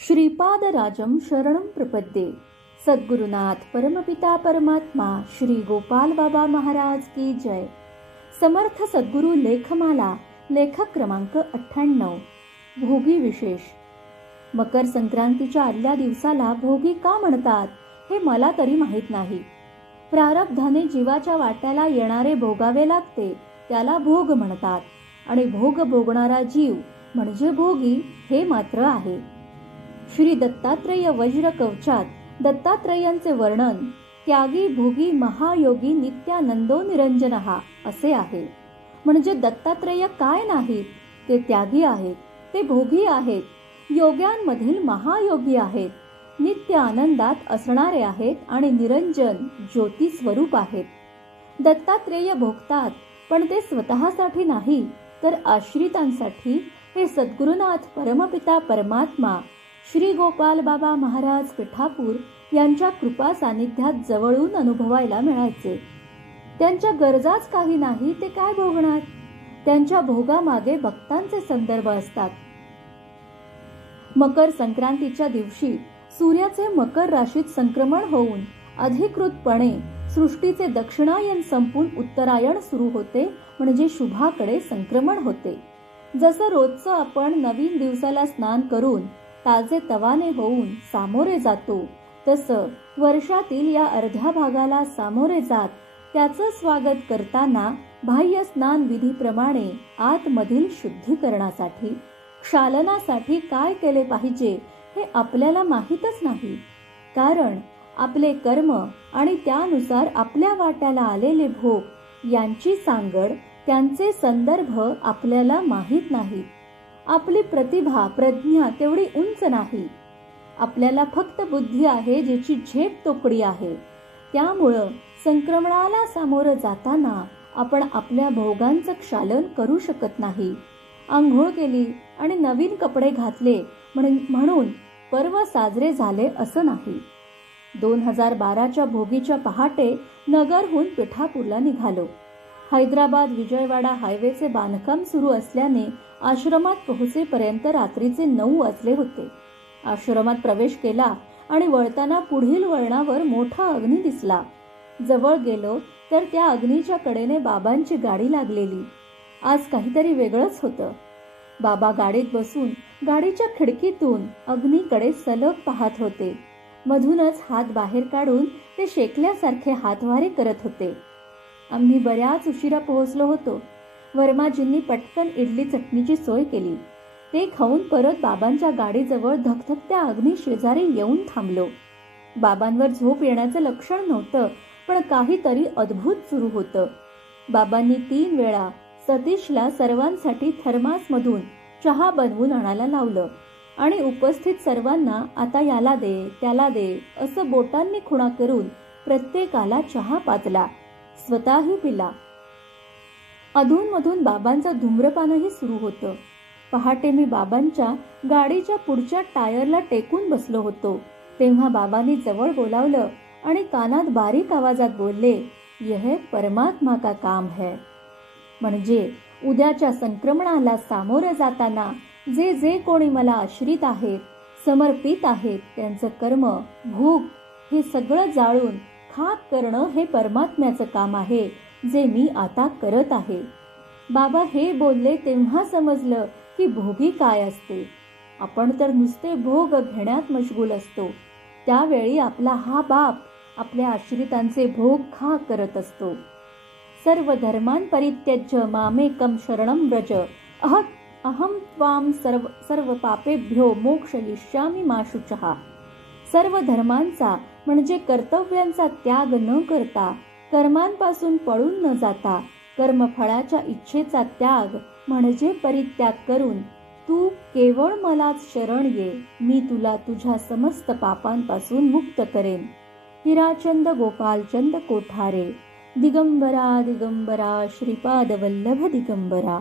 श्रीपादराजं शरणं प्रपद्ये। सद्गुरुनाथ परमपिता परमात्मा श्री गोपाल बाबा महाराज की जय। समर्थ सद्गुरु लेखमाला लेखक क्रमांक 98। भोगी विशेष। मकर संक्रांतीच्या आदल्या दिवसाला भोगी का म्हणतात हे मला तरी माहीत नाही। प्रारब्धाने जीवाच्या वाट्याला येणारे भोगावे लागते त्याला भोग म्हणतात आणि भोग भोगणारा जीव म्हणजे भोगी हे मात्र आहे। श्री दत्तात्रेय वज्र कवचात दत्तात्रेयांचे वर्णन त्यागी भोगी महायोगी नित्यानंदो निरंजनहा असे आहे। म्हणजे दत्तात्रेय काय नाहीत, ते त्यागी आहेत, ते भोगी आहेत, योग्यांमधील महायोगी आहेत, नित्य आनंदात असणारे आहेत आणि निरंजन ज्योती स्वरूप आहेत। दत्तात्रेय भोगतात, पण ते स्वतःसाठी नाही तर आश्रितांसाठी हे सद्गुरुनाथ परमपिता परमात्मा श्री गोपाल बाबा महाराज पिठापूर यांच्या कृपा सानिध्यात जवळून अनुभवायला मिळायचे। त्यांच्या गरजाच काही नाही, ते काय भोगणार? त्यांच्या भोगामागे भक्तांचे संदर्भ असतात। मकर संक्रांतीच्या दिवशी सूर्याचे मकर राशीत संक्रमण होऊन अधिकृतपणे सृष्टीचे दक्षिणायन संपून उत्तरायण सुरू होते, म्हणजे शुभाकडे संक्रमण होते। जसं रोजचं आपण नवीन दिवसाला स्नान करून ताजे तवाने होऊन सामोरे जातो, तसं वर्षातील या अर्ध्या भागाला सामोरे जात त्याचं स्वागत करताना बाह्य स्नान विधीप्रमाणे आतमधील शुद्धीकरणासाठी क्षालनासाठी काय केले पाहिजे हे आपल्याला माहीतच नाही। कारण आपले कर्म आणि त्यानुसार आपल्या वाट्याला आलेले भोग यांची सांगड, त्यांचे संदर्भ आपल्याला माहीत नाही। आपली प्रतिभा प्रज्ञा तेवढी उंच नाही। आपल्याला फक्त बुद्धी आहे जिची झेप तोकडी आहे। त्यामुळं संक्रमणाला सामोरं जाताना आपण आपल्या भोगांचं क्षालन करू शकत नाही। आंघोळ केली आणि नवीन कपडे घातले म्हणून पर्व साजरे झाले असं नाही। 2012च्या भोगीच्या पहाटे नगरहून पिठापूरला निघालो। हैदराबाद विजयवाडा हायवेचे बांधकाम सुरू असल्याने आश्रमात पोहोचेपर्यंत रात्रीचे 9 वाजले होते। आश्रमात प्रवेश केला आणि वळताना पुढील वळणावर मोठा अग्नी दिसला। जवळ गेलो तर त्या अग्नीच्या कडेने बाबांची गाडी लागलेली। आज काहीतरी वेगळंच होतं। बाबा गाडीत बसून गाडीच्या खिडकीतून अग्नीकडे सलग पाहत होते। मधूनच हात बाहेर काढून ते शेकल्यासारखे हातवारे करत होते। आम्ही बऱ्याच उशिरा पोहोचलो होतो। वर्माजींनी पटकन इडली चटणीची सोय केली। ते खाऊन परत बाबांच्या गाडीजवळ धगधगत्या अग्नी शेजारी येऊन थांबलो। बाबांवर झोप येण्याचं लक्षण नव्हतं, पण काहीतरी अद्भुत सुरू होतं। बाबांनी 3 वेळा सतीशला सर्वांसाठी थर्मासमधून चहा बनवून आणायला लावलं आणि उपस्थित सर्वांना आता याला दे त्याला दे असं बोटांनी खुणा करून प्रत्येकाला चहा पाजला, स्वतःही पिला। अधूनमधून बाबांचं धूम्रपानही सुरू होतं। पहाटे मी बाबांच्या गाडीच्या पुढच्या टायरला टेकून बसलो होतो, तेव्हा बाबांनी जवळ बोलावलं आणि कानात बारीक आवाजात बोलले, यह परमात्मा का काम है। म्हणजे उद्याच्या संक्रमणाला सामोरं जाताना जे जे कोणी मला आश्रित आहेत, समर्पित आहेत, त्यांचं कर्म भोग हे सगळं जाळून खाक करणं हे परमात्म्याचं काम आहे, जे मी आता करत आहे। बाबा हे बोलले तेव्हा समजलं की भोगी काय असते। आपण तर नुसते भोग घेण्यात मशगूल असतो, त्यावेळी आपला हा बाप आपल्या आश्रितांचे भोग खाक करत असतो। सर्व धर्मान् परित्यज्य मामेकं शरणं व्रज अहं त्वां सर्व पापेभ्यो मोक्षयिष्यामि मा शुचः। सर्व धर्मांचा म्हणजे कर्तव्यांचा त्याग न करता, कर्मांपासून पळून न जाता, कर्मफळाच्या इच्छेचा त्याग म्हणजे परित्याग करून तू केवळ मलाच शरण ये, मी तुला तुझ्या समस्त पापांपासून मुक्त करेन। हिराचंद गोपालचंद कोठारे। दिगंबरा दिगंबरा श्रीपाद वल्लभ दिगंबरा।